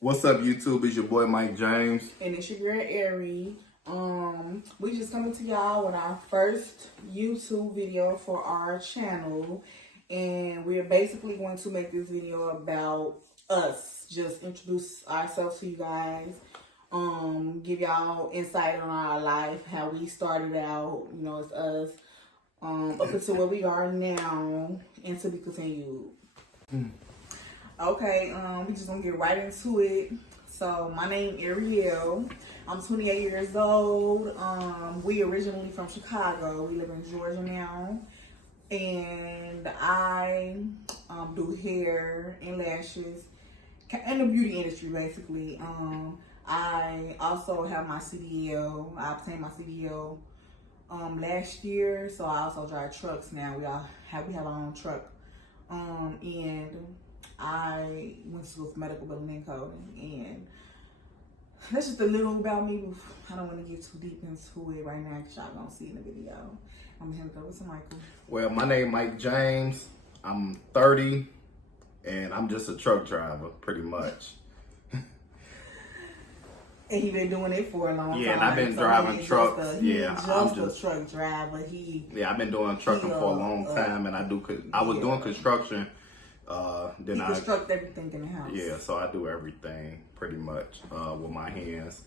What's up, YouTube? It's your boy Mike James. And it's your girl Ari. We just coming to y'all with our first YouTube video for our channel. And we're basically going to make this video about us. Just introduce ourselves to you guys. Give y'all insight on our life, how we started out, it's us. Up until where we are now, and to be continued. Okay, we just gonna get right into it. So my name Ariel. I'm 28 years old. We originally from Chicago. We live in Georgia now. And I do hair and lashes in the beauty industry basically. I also have my CDL. I obtained my CDL last year, so I also drive trucks now. We have our own truck. And I went to school for medical billing and coding, and that's just a little about me. I don't want to get too deep into it right now because y'all gonna see in the video. I'm gonna hand it over to Michael. Well, my name Mike James. I'm 30, and I'm just a truck driver, pretty much. And he been doing it for a long time. Yeah, and I've been driving trucks. I'm just a truck driver. I've been doing trucking for a long time, and I was doing construction. Then he construct everything in the house. Yeah, so I do everything pretty much with my hands.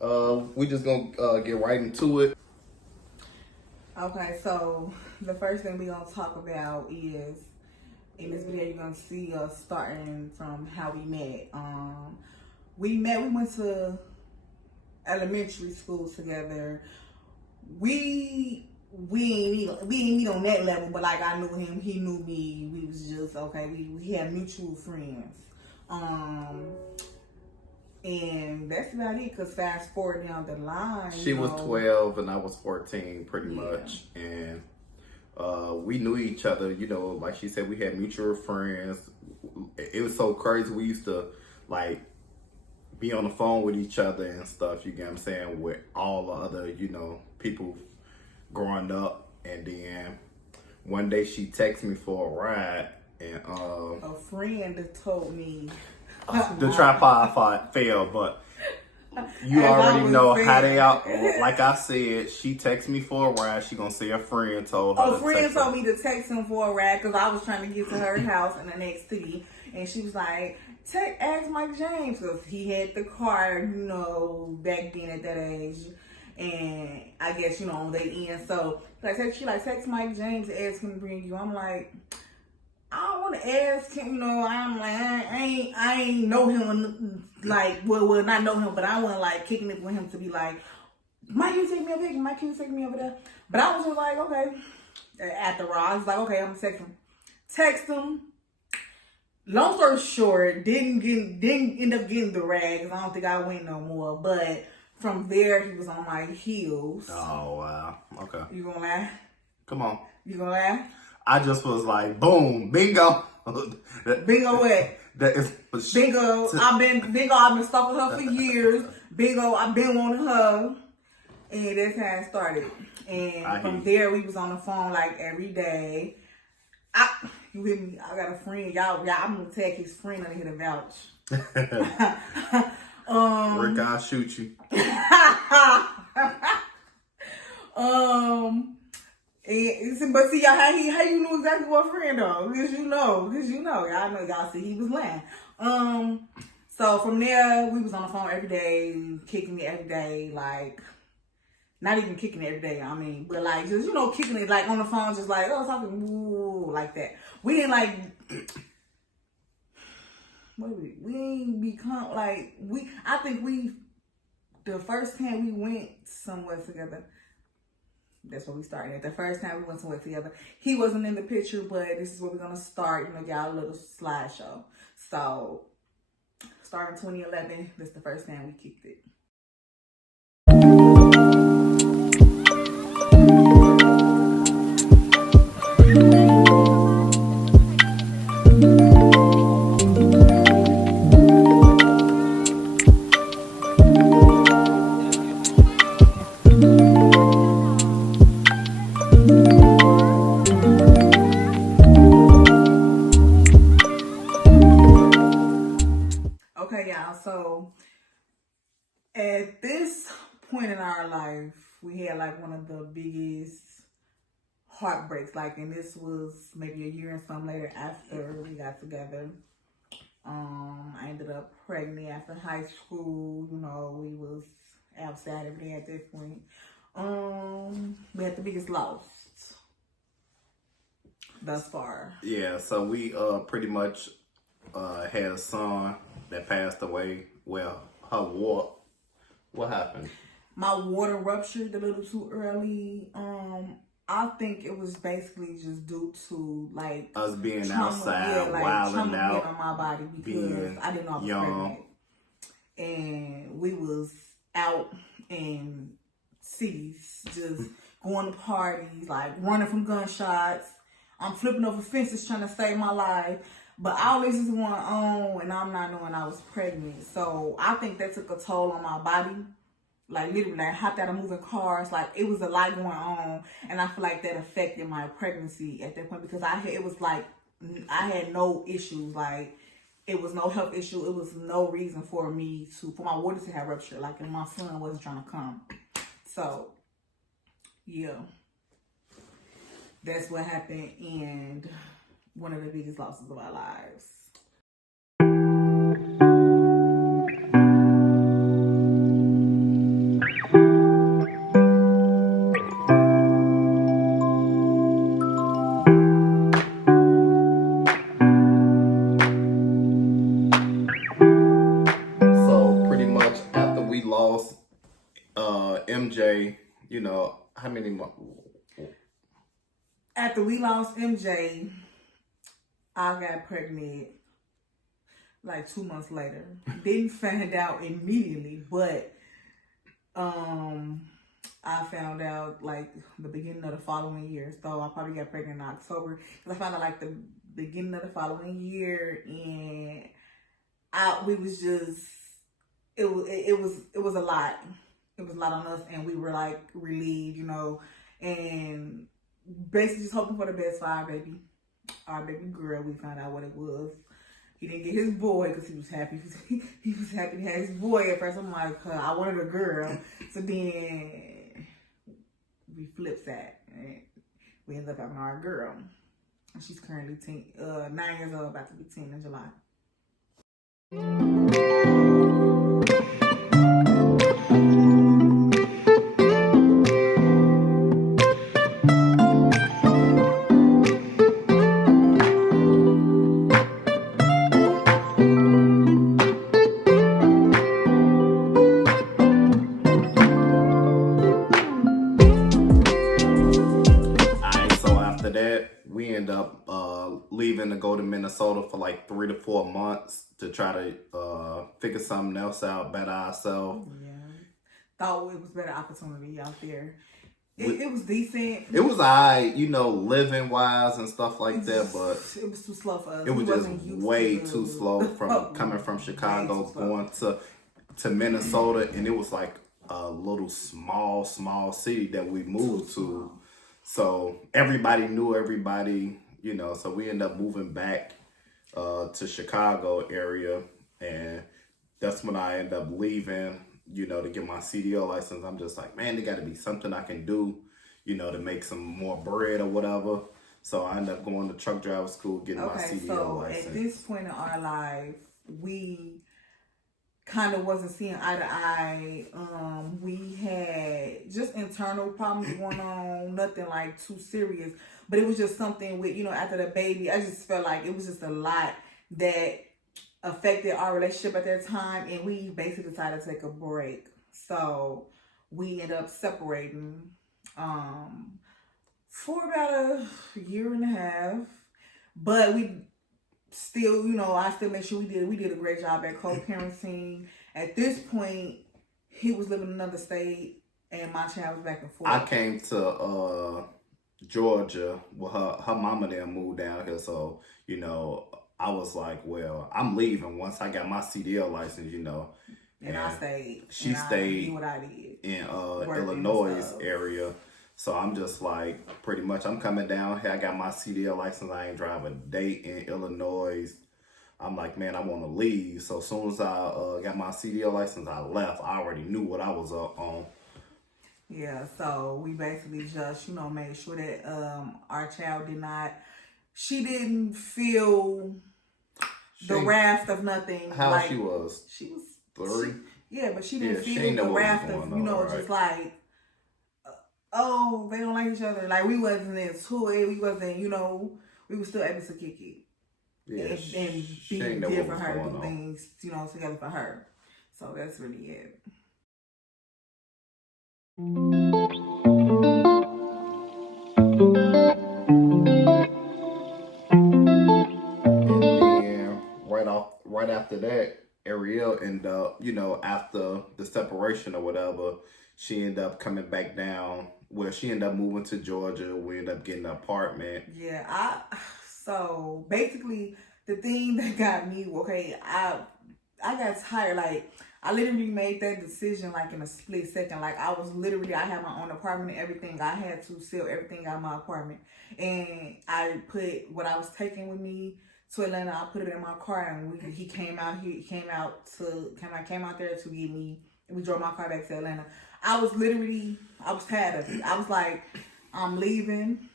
We just gonna get right into it. Okay, so the first thing we gonna talk about is, in this video you're gonna see us starting from how we met. We went to elementary school together. We ain't meet on that level, but like I knew him, he knew me. We was just okay. We had mutual friends, and that's about it. Cause fast forward down the line, she was 12 and I was 14, pretty much, and we knew each other. Like she said, we had mutual friends. It was so crazy. We used to be on the phone with each other and stuff. You get what I'm saying? With all the other people growing up, and then one day she texted me for a ride, and a friend told me the tripod fell, but you already know how they out. Like I said, she texted me for a ride. She gonna say a friend told her. A friend told me to text him for a ride because I was trying to get to her house in the next city, and she was like, ask Mike James, because he had the car, back then at that age. And I guess, on their end. So she text Mike James, ask him to bring you. I'm like, I don't want to ask him, I'm like, I ain't know him, well, not know him, but I wasn't kicking it with him to be like, Mike, can you take me over here? Mike, can you take me over there? But I was just like, okay. After all, I was like, okay, I'm gonna text him. Long story short, didn't end up getting the rag, 'cause I don't think I went no more, but from there, he was on my heels. Oh, wow. Okay. You gonna laugh? Come on. You gonna laugh? I just was like, boom, bingo. Bingo what? That is bingo. I've been stalking her for years. Bingo, I've been wanting her. And that's how it started. And from there, we was on the phone every day. You hear me? I got a friend. Y'all, I'm gonna tag his friend under here to vouch. Rick, I'll shoot you. But see y'all, how you knew exactly what friend though? Cause you know, y'all see he was lying. So from there we was on the phone every day, kicking it every day, not even kicking it every day. I mean, but just kicking it on the phone, just talking like that. We didn't we ain't become I think the first time we went somewhere together, that's where we started. The first time we went somewhere together, he wasn't in the picture, but this is where we're gonna start, y'all, a little slideshow. So starting 2011, this is the first time we kicked it. Okay, y'all. So at this point in our life, we had like one of the biggest heartbreaks. Like, and this was maybe a year and some later after we got together. I ended up pregnant after high school. You know, we was outside every day at that point. We had the biggest loss thus far. Yeah, so we pretty much had a son that passed away. Well, her what happened? My water ruptured a little too early. I think it was basically just due to like Us being trauma, outside, like wilding trauma being out, on my body because being I didn't know I was young. pregnant, and we was out in cities just going to parties, like running from gunshots. I'm flipping over fences trying to save my life. But all this is going on and I'm not knowing I was pregnant. So I think that took a toll on my body. Like literally, I hopped out of moving cars. Like it was a lot going on. And I feel like that affected my pregnancy at that point because it was like, I had no issues. Like it was no health issue. It was no reason for my water to have ruptured. Like and my son wasn't trying to come. So, yeah. That's what happened and one of the biggest losses of our lives. So pretty much after we lost MJ, you know, how many months? After we lost MJ, I got pregnant like 2 months later. Didn't find out immediately, but I found out like the beginning of the following year. So I probably got pregnant in October because I found out like the beginning of the following year, and we was just it was a lot. It was a lot on us, and we were like relieved, you know, and basically just hoping for the best for our baby girl. We found out what it was. He didn't get his boy because he was happy. He was happy to have his boy at first. I'm like, I wanted a girl. So then we flipped that, and we ended up having our girl. And she's currently 9 years old, about to be 10 in July. We end up leaving to go to Minnesota for like 3 to 4 months to try to figure something else out, better ourselves. Yeah, thought it was better opportunity out there. It was decent. It was alright, you know, living wise and stuff like that, but it was too slow for us. It was just way too slow from coming from Chicago going to Minnesota, and it was like a little small city that we moved to. So everybody knew everybody, you know, so we ended up moving back to Chicago area, and that's when I ended up leaving, you know, to get my CDL license. I'm just like, man, there got to be something I can do, you know, to make some more bread or whatever. So I ended up going to truck driver school, getting my CDL license. At this point in our life, we kind of wasn't seeing eye to eye. We had just internal problems going on, nothing like too serious, but it was just something with, you know, after the baby, I just felt like it was just a lot that affected our relationship at that time, and we basically decided to take a break. So we ended up separating for about a year and a half, but we still, you know, I still make sure we did a great job at co-parenting. At this point, he was living in another state, and my child was back and forth. I came to Georgia. Well, her mama then moved down here, so, you know, I was like, well, I'm leaving once I got my CDL license, you know. And I stayed. She stayed. I did what I did in Illinois area. So I'm just like, pretty much, I'm coming down here. I got my CDL license. I ain't drive a day in Illinois. I'm like, man, I want to leave. So as soon as I got my CDL license, I left. I already knew what I was on. Yeah, so we basically just, made sure that our child she didn't feel the wrath of nothing. How like, she was? She was 3. But she didn't she feel the wrath of, right? Just like, oh, they don't like each other. Like, we wasn't into it. We wasn't, we were still able to kick it. Yeah, and be there for her, do things, together for her. So that's really it. And then right after that, Ariel ended up, after the separation or whatever, she ended up coming back down. Well, she ended up moving to Georgia. We ended up getting an apartment. Yeah, so basically the thing that got me, I got tired. Like, I literally made that decision like in a split second. Like, I had my own apartment and everything. I had to sell everything out of my apartment. And I put what I was taking with me to Atlanta, I put it in my car, and he came out there to get me, and we drove my car back to Atlanta. I was tired of it. I was like, I'm leaving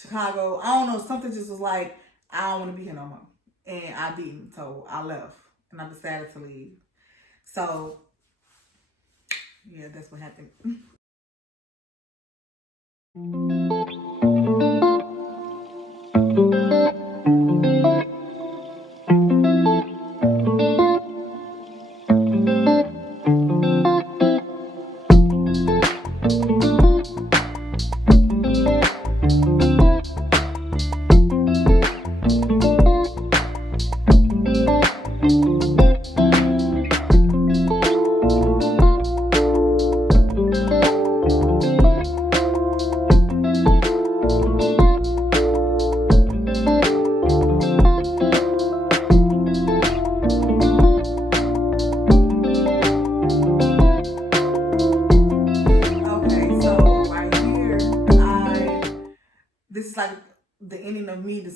Chicago. I don't know, something just was like, I don't want to be here no more. And I didn't, so I left, and I decided to leave. So, yeah, that's what happened.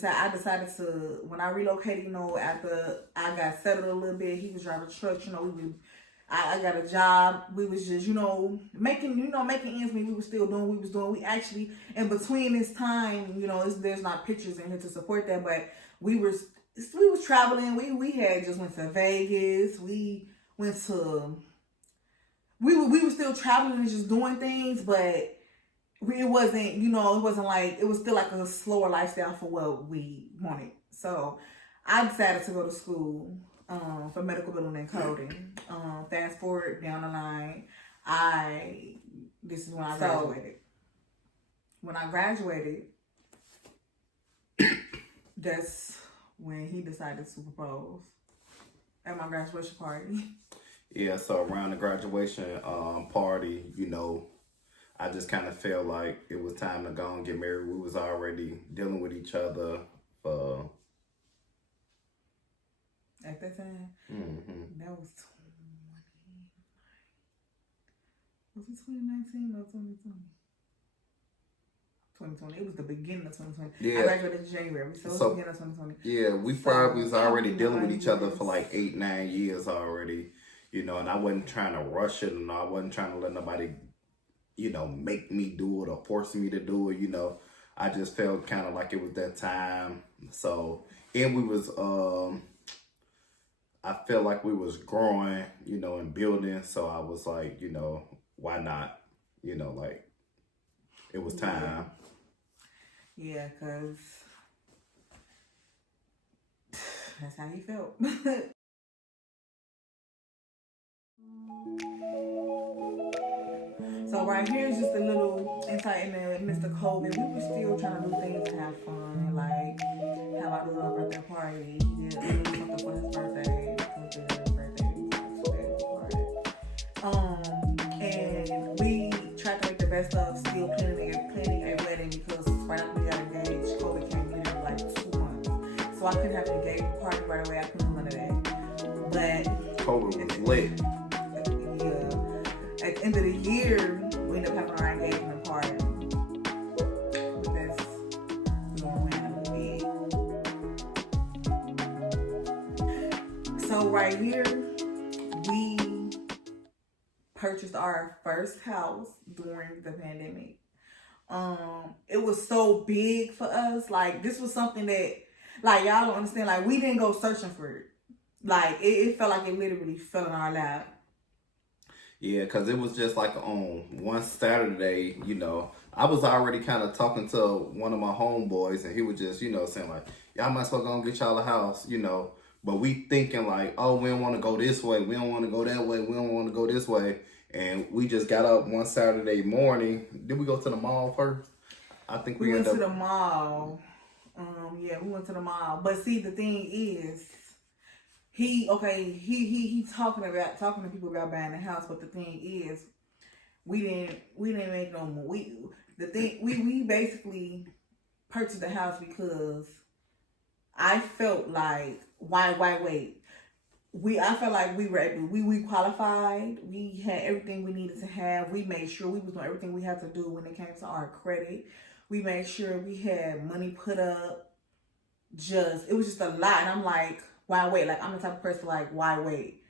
I decided to, when I relocated, after I got settled a little bit, he was driving a truck, I got a job. We was just, making ends meet. We were still doing what we was doing. We actually, in between this time, there's not pictures in here to support that, but we was traveling. We had just went to Vegas. We went to, we were still traveling and just doing things, but it wasn't like, it was still like a slower lifestyle for what we wanted. So I decided to go to school for medical billing and coding. Fast forward down the line, this is when I graduated. When I graduated, that's when he decided to propose at my graduation party. Yeah, so around the graduation party, I just kind of felt like it was time to go and get married. We was already dealing with each other at that time. Mm-hmm. That was 2019 or 2020? 2020. It was the beginning of 2020. Yeah. I graduated in January, so it was the beginning of 2020. Yeah, we probably was already dealing with each other for like 8-9 years already, and I wasn't trying to rush it, and I wasn't trying to let nobody, make me do it or force me to do it, I just felt kind of like it was that time. So, and we was, I felt like we was growing, and building. So I was like, why not? Like, it was time. Yeah, because that's how he felt. So right here is just a little insight in the midst of COVID. We were still trying to do things and have fun, like have our little birthday party. He did something for his birthday. And we tried to make the best of still planning a wedding, because right after we got engaged, COVID came in like 2 months. So I couldn't have an engagement party right away. I couldn't do none of that. But COVID was lit. Yeah. At the end of the year, we ended up having our engagement party. But that's going to be. right here, we purchased our first house during the pandemic. It was so big for us. Like, this was something that, like, y'all don't understand. Like, we didn't go searching for it. Like, it felt like it literally fell in our lap. Yeah, because it was just like on one Saturday, you know, I was already kind of talking to one of my homeboys, and he was just, you know, saying like, y'all might as well go and get y'all a house, you know. But we thinking like, oh, we don't want to go this way. We don't want to go that way. We don't want to go this way. And we just got up one Saturday morning. Did we go to the mall first? I think we went to the mall. Yeah, we went to the mall. But see, the thing is, he talking to people about buying a house. But the thing is, we didn't make no more. We basically purchased the house because I felt like why wait. I felt like we were able, we qualified. We had everything we needed to have. We made sure we was doing everything we had to do when it came to our credit. We made sure we had money put up. It was just a lot. And I'm like, why wait? Like, I'm the type of person like, why wait?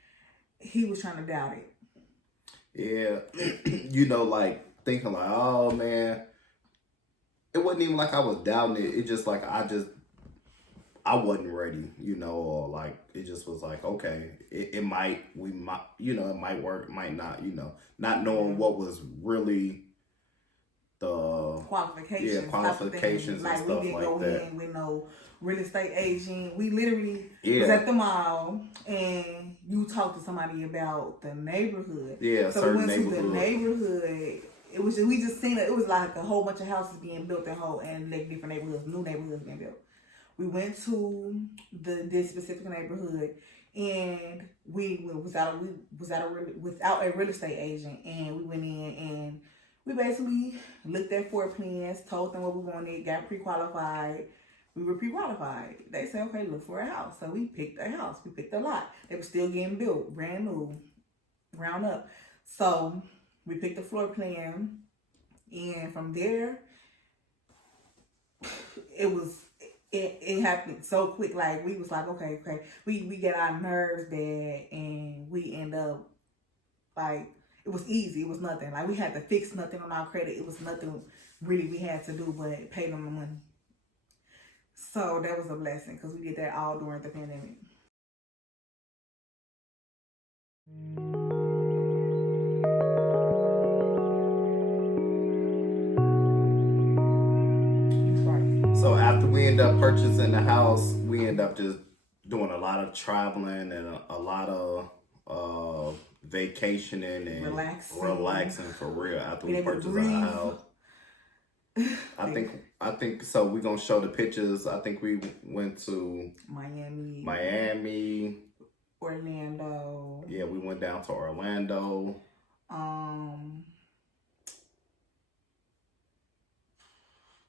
He was trying to doubt it. Yeah. You know, like thinking like, oh man. It wasn't even like I was doubting it. It just like I wasn't ready, you know, or like it just was like, okay, it might work, it might not, you know, not knowing what was really the qualifications and stuff like that. We didn't go in with no real estate agent. We literally was at the mall and you talked to somebody about the neighborhood. Yeah, so we went to the neighborhood. It was we just seen it was like a whole bunch of houses being built and like different neighborhoods, new neighborhoods being built. We went to this specific neighborhood, and we was without a real estate agent, and we went in and we basically looked at floor plans, told them what we wanted, got pre-qualified. We were pre-qualified. They said, okay, look for a house. So we picked a house. We picked a lot. They were still getting built, brand new, ground up. So we picked the floor plan, and from there, it happened so quick. Like, we was like, okay. We get our nerves there, and we end up, like, it was easy. It was nothing. Like, we had to fix nothing on our credit. It was nothing really we had to do but pay them the money. So that was a blessing because we did that all during the pandemic. So after we end up purchasing the house, we end up just doing a lot of traveling and a lot of vacationing and relaxing for real after we purchased our house. I think so. We're gonna show the pictures. I think we went to Miami, Orlando. Yeah, we went down to Orlando.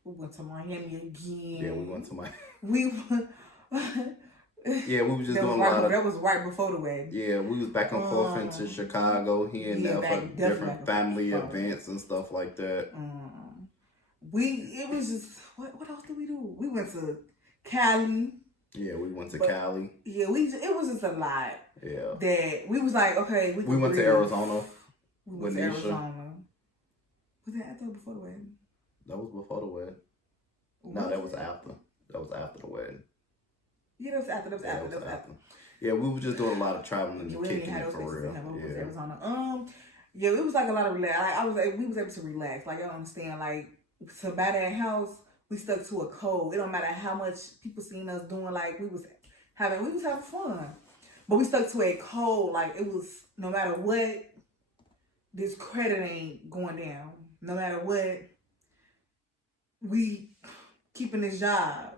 We went to Miami again. Yeah, we went to Miami. Yeah, we were just doing a lot of... That was right before the wedding. Yeah, we was back and forth into Chicago here and there for different family events and stuff like that. It was just... What else did we do? We went to Cali. Yeah, we went to Cali. Yeah, it was just a lot. Yeah. That we was like, okay, we went to Arizona. We went to Arizona. Was that after or before the wedding? That was before the wedding. No, that was after. That was after the wedding. Yeah, that was after. Yeah, we were just doing a lot of traveling and kicking it for real. Yeah, it was like a lot of relax. We was able to relax. Like, y'all understand, like, to buy that house, we stuck to a code. It don't matter how much people seen us doing, like, we was having fun. But we stuck to a code. Like, it was, no matter what, this credit ain't going down. No matter what, we keeping this job.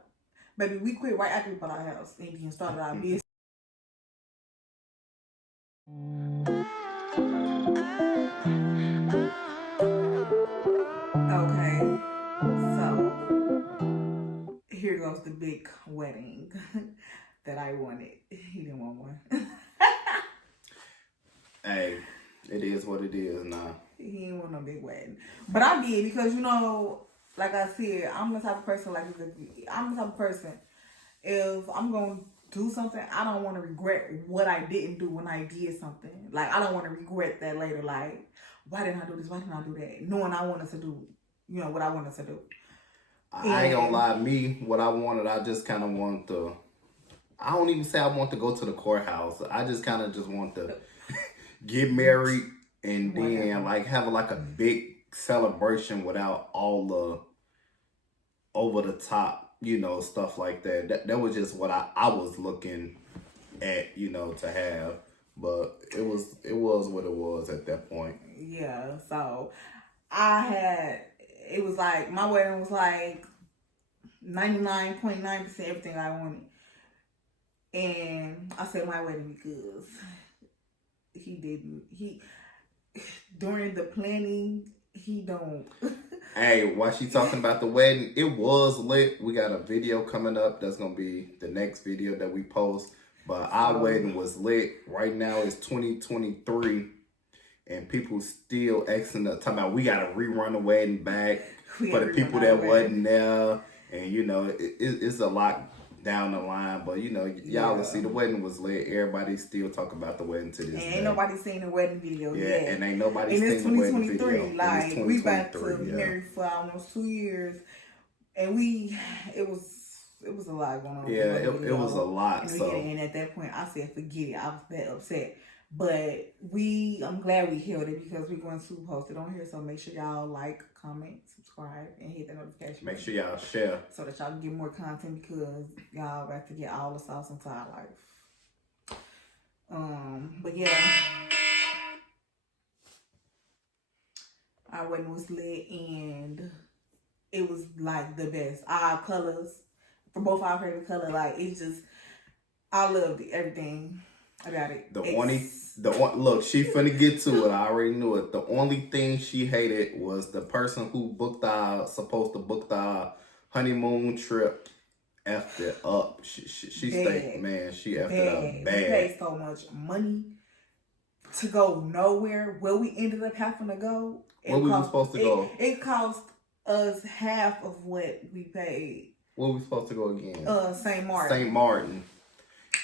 Baby, we quit right after we bought our house and started our business. Okay, so here goes the big wedding that I wanted. He didn't want one. Hey, it is what it is now. He didn't want no big wedding. But I did because, you know, like I said, I'm the type of person, if I'm going to do something, I don't want to regret what I didn't do when I did something. Like, I don't want to regret that later. Like, why didn't I do this? Why didn't I do that? Knowing I wanted to do, what I wanted to do. I ain't gonna lie, what I wanted, I just kind of wanted to, I don't even say I want to go to the courthouse. I just kind of just want to get married and then like have like a big celebration without all the over the top, stuff like that. That was just what I was looking at, to have. But it was what it was at that point. Yeah, so it was like, my wedding was like 99.9% everything I wanted. And I said my wedding because during the planning, he don't. Hey, while she talking about the wedding, it was lit. We got a video coming up. That's going to be the next video that we post. But our wedding was lit. Right now it's 2023. And people still asking us, talking about we got to rerun the wedding back for the people that wasn't there. And, it's a lot down the line. But, y'all will see the wedding was lit. Everybody still talk about the wedding to this day. Ain't nobody seen the wedding video yet. And ain't nobody seen the wedding video. Like, we about to be married for almost 2 years. And it was a lot going on. Yeah, it was a lot. And at that point, I said, forget it. I was that upset. But I'm glad we held it because we're going to post it on here. So make sure y'all like, comment, subscribe, and hit the notification. Make sure y'all share. So that y'all can get more content because y'all about to get all the sauce into our life. But yeah. Our wedding was lit and it was like the best. Our colors, for both our favorite color, like it's just, I loved it, everything about it. Look, she finna get to it. I already knew it. The only thing she hated was the person who supposed to book the honeymoon trip effed it up. She stayed, man, she effed it up bad. We paid so much money to go nowhere. Where we ended up having to go. Where we were supposed to go? It cost us half of what we paid. Where we supposed to go again? St. Martin. St. Martin.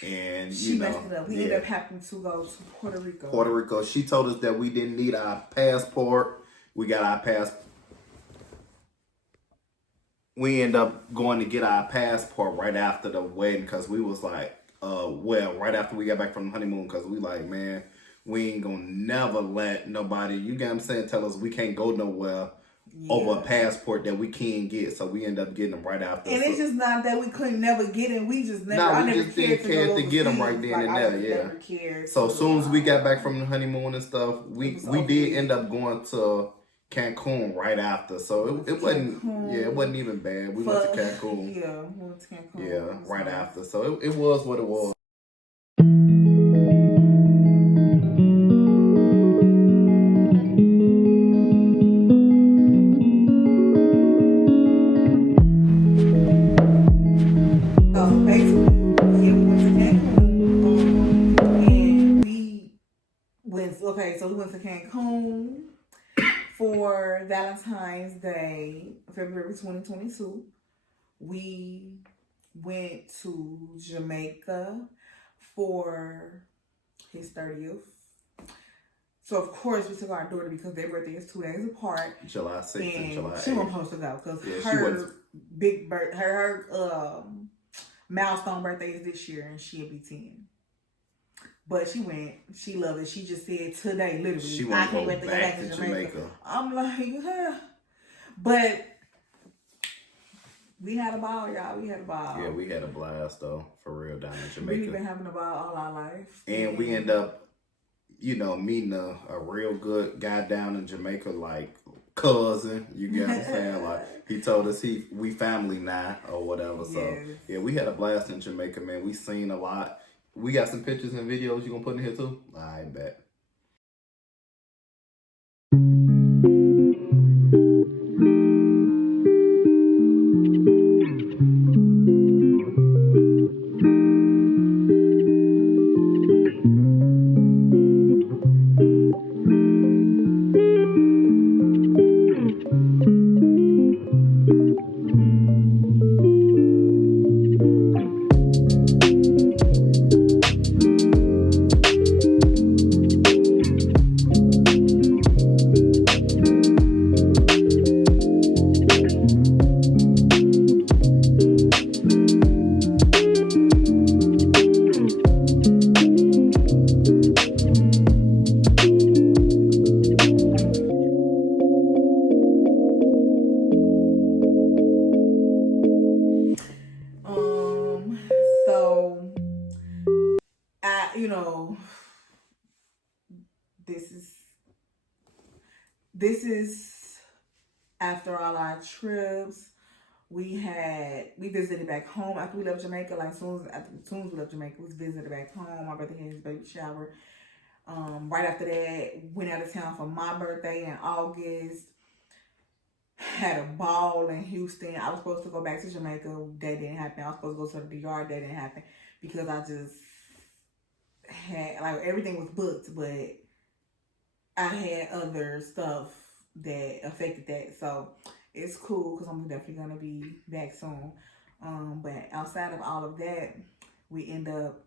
And she messed it up. We ended up having to go to Puerto Rico. Puerto Rico. She told us that we didn't need our passport. We got our passport. We end up going to get our passport right after the wedding because we was like, right after we got back from the honeymoon because we like, man, we ain't gonna never let nobody, you get what I'm saying, tell us we can't go nowhere over a passport that we can't get. So we end up getting them right after. And it's just not that we couldn't never get them. We just never. I never didn't care to get them right then and there. Yeah. Never cared. So as soon as we got back from the honeymoon and stuff, we did end up going to Cancun right after. So it wasn't. Yeah, it wasn't even bad. We went to Cancun. Yeah, we went to Cancun. Yeah, right after. So it was what it was. So we went to Cancun for Valentine's Day, February 2022. We went to Jamaica for his 30th. So of course we took our daughter because their birthday is 2 days apart. July 6th and July 8th. She wasn't supposed to go because her milestone birthday is this year and she'll be 10. But she went. She loved it. She just said today, literally, she I can't wait to go back to Jamaica. I'm like, But we had a ball, y'all. We had a ball. Yeah, we had a blast, though, for real, down in Jamaica. We've been having a ball all our life. And we end up, meeting a real good guy down in Jamaica, like cousin. You get what I'm saying? Like, he told us we family now or whatever. So, yeah, we had a blast in Jamaica, man. We seen a lot. We got some pictures and videos you gonna put in here too? I bet. this is after all our trips. We visited back home after we left Jamaica. Like as soon as we left Jamaica, we visited back home. My brother had his baby shower. Right after that, went out of town for my birthday in August. Had a ball in Houston. I was supposed to go back to Jamaica. That didn't happen. I was supposed to go to the DR. That didn't happen because I just had, like, everything was booked, but I had other stuff that affected that. So it's cool because I'm definitely going to be back soon. But outside of all of that, we end up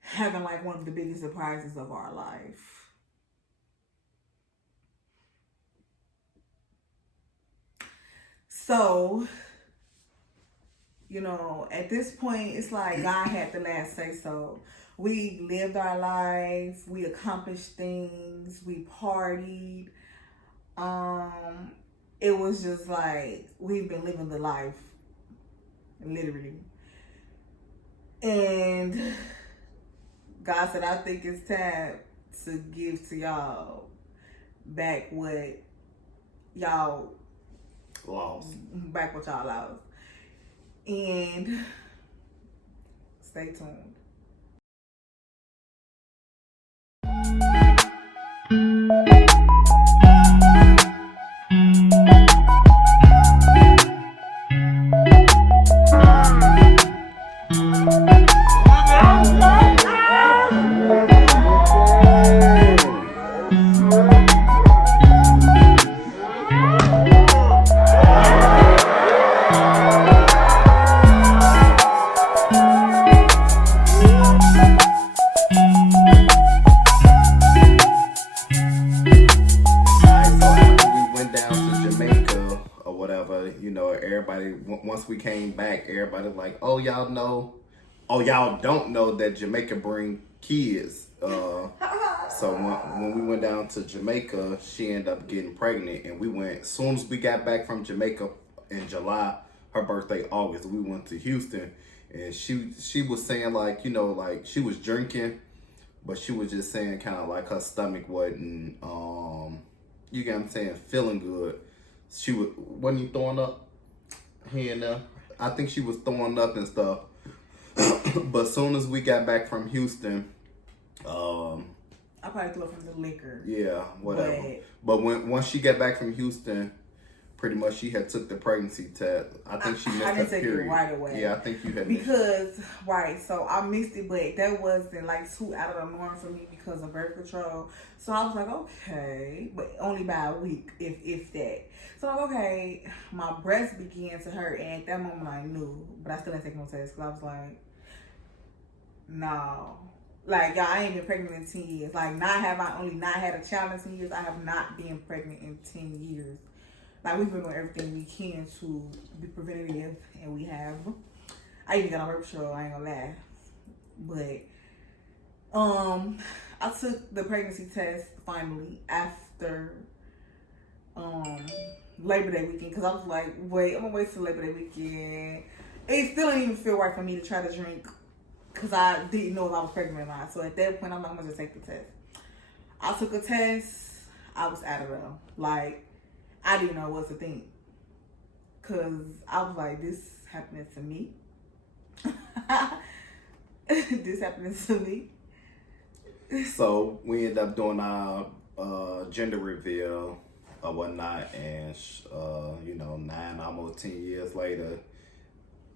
having like one of the biggest surprises of our life. So, you know, at this point, it's like God had the last say so. We lived our life, we accomplished things, we partied. It was just like we've been living the life, literally. And God said, I think it's time to give to y'all back what y'all lost. Back what y'all lost. And stay tuned. Once we came back, everybody like, oh, y'all don't know that Jamaica bring kids. So when we went down to Jamaica, she ended up getting pregnant, and we went, as soon as we got back from Jamaica in July, her birthday August, we went to Houston, and she was saying like, you know, like she was drinking, but she was just saying kind of like her stomach wasn't, you get what I'm saying, feeling good. She wasn't you throwing up? Here and there. I think she was throwing up and stuff. But as soon as we got back from Houston, I probably threw up from the liquor. Yeah, whatever. But once she got back from Houston, pretty much she had took the pregnancy test. I think she missed her period. I didn't take it right away. Yeah, I think you had because so I missed it, but that wasn't like too out of the norm for me because of birth control. So I was like, okay, but only by a week, if that. So I'm like, okay, my breast began to hurt, and at that moment I knew, but I still didn't take no test because I was like, no. Like, y'all, I ain't been pregnant in 10 years. Like, I only not had a child in 10 years. I have not been pregnant in 10 years. Like, we've been doing everything we can to be preventative, and we have. I even got on birth control, I ain't gonna lie. But, I took the pregnancy test finally after, Labor Day weekend, because I was like, wait, I'm gonna wait till Labor Day weekend. It still didn't even feel right for me to try to drink, because I didn't know if I was pregnant or not. So at that point, I'm like, I'm gonna just take the test. I took a test. I was out of there. Like, I didn't know what to think. Because I was like, this happening to me? This happening to me? So we ended up doing our gender reveal or whatnot. And, 9, almost 10 years later,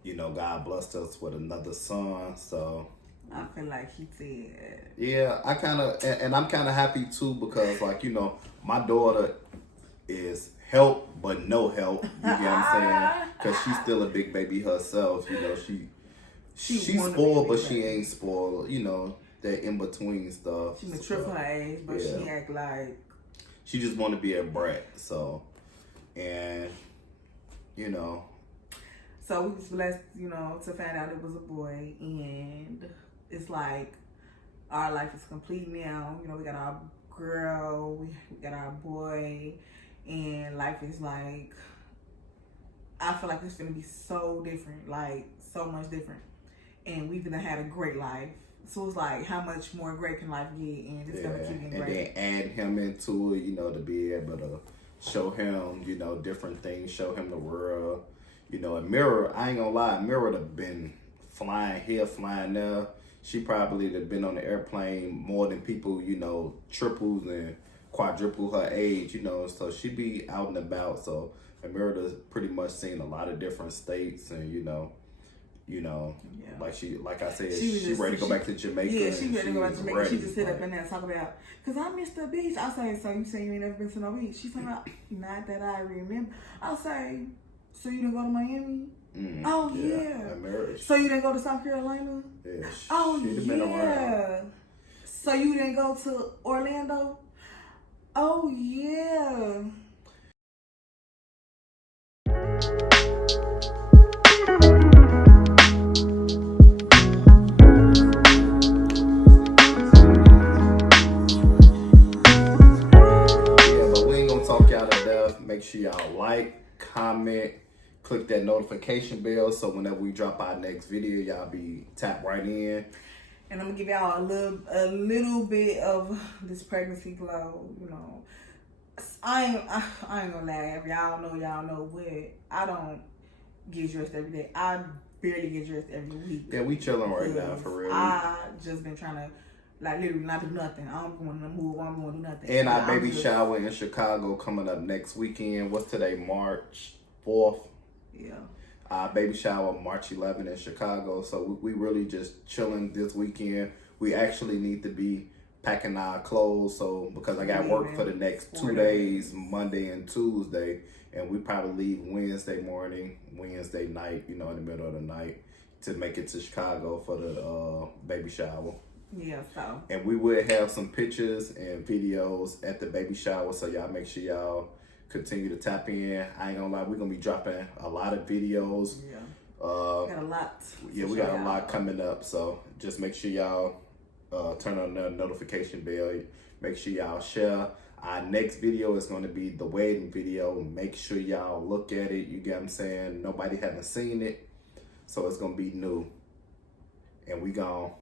you know, God blessed us with another son. So I feel like he did. Yeah, I kind of, and I'm kind of happy too, because, like, you know, my daughter is help but no help. You get what I'm saying? Because she's still a big baby herself. You know, she's spoiled, but she ain't spoiled. You know, that in between stuff. She mature for her age, but she act like she just want to be a brat. So, and you know. So we was blessed, you know, to find out it was a boy, and it's like our life is complete now. You know, we got our girl, we got our boy, and life is like, I feel like it's gonna be so different, like so much different. And we've been had a great life. So it's like, how much more great can life get, and it's gonna keep getting and great. then add him into it, to be able to show him, different things, show him the world. And Mirror, I ain't gonna lie, Mirror have been flying here, flying there. She probably have been on the airplane more than people, triples and quadruple her age, so she be out and about. So Mirror pretty much seen a lot of different states, and like I said, she ready to go back to Jamaica. Yeah, she ready to go back to Jamaica. She ready, just sit up in there and talk about, because I missed the beach. I say, so you say you ain't never been to no beach? She's talking about, not that I remember. I say, so you didn't go to Miami? Mm-hmm. Oh, yeah. Marriage. So you didn't go to South Carolina? Yeah. Oh, She'd been around. yeah. So you didn't go to Orlando? Oh, yeah. Make sure y'all like, comment, click that notification bell so whenever we drop our next video, y'all be tapped right in. And I'm gonna give y'all a little bit of this pregnancy glow. I ain't gonna laugh. Y'all know what. I don't get dressed every day. I barely get dressed every week. Yeah, we chilling right now for real. I just been trying to literally not do nothing. I don't want to move. I don't want to do nothing. And our baby shower in Chicago coming up next weekend. What's today? March 4th. Yeah. Our baby shower March 11th in Chicago. So we really just chilling this weekend. We actually need to be packing our clothes. So because I got work for the next 2 days, Monday and Tuesday, and we probably leave Wednesday morning, Wednesday night, in the middle of the night to make it to Chicago for the baby shower. Yeah, so. And we will have some pictures and videos at the baby shower, so y'all make sure y'all continue to tap in. I ain't gonna lie, we're gonna be dropping a lot of videos. Yeah. We got a lot. Yeah, we got a lot coming up, so just make sure y'all turn on the notification bell. Make sure y'all share. Our next video is going to be the wedding video. Make sure y'all look at it. You get what I'm saying? Nobody haven't seen it, so it's gonna be new. And we gone.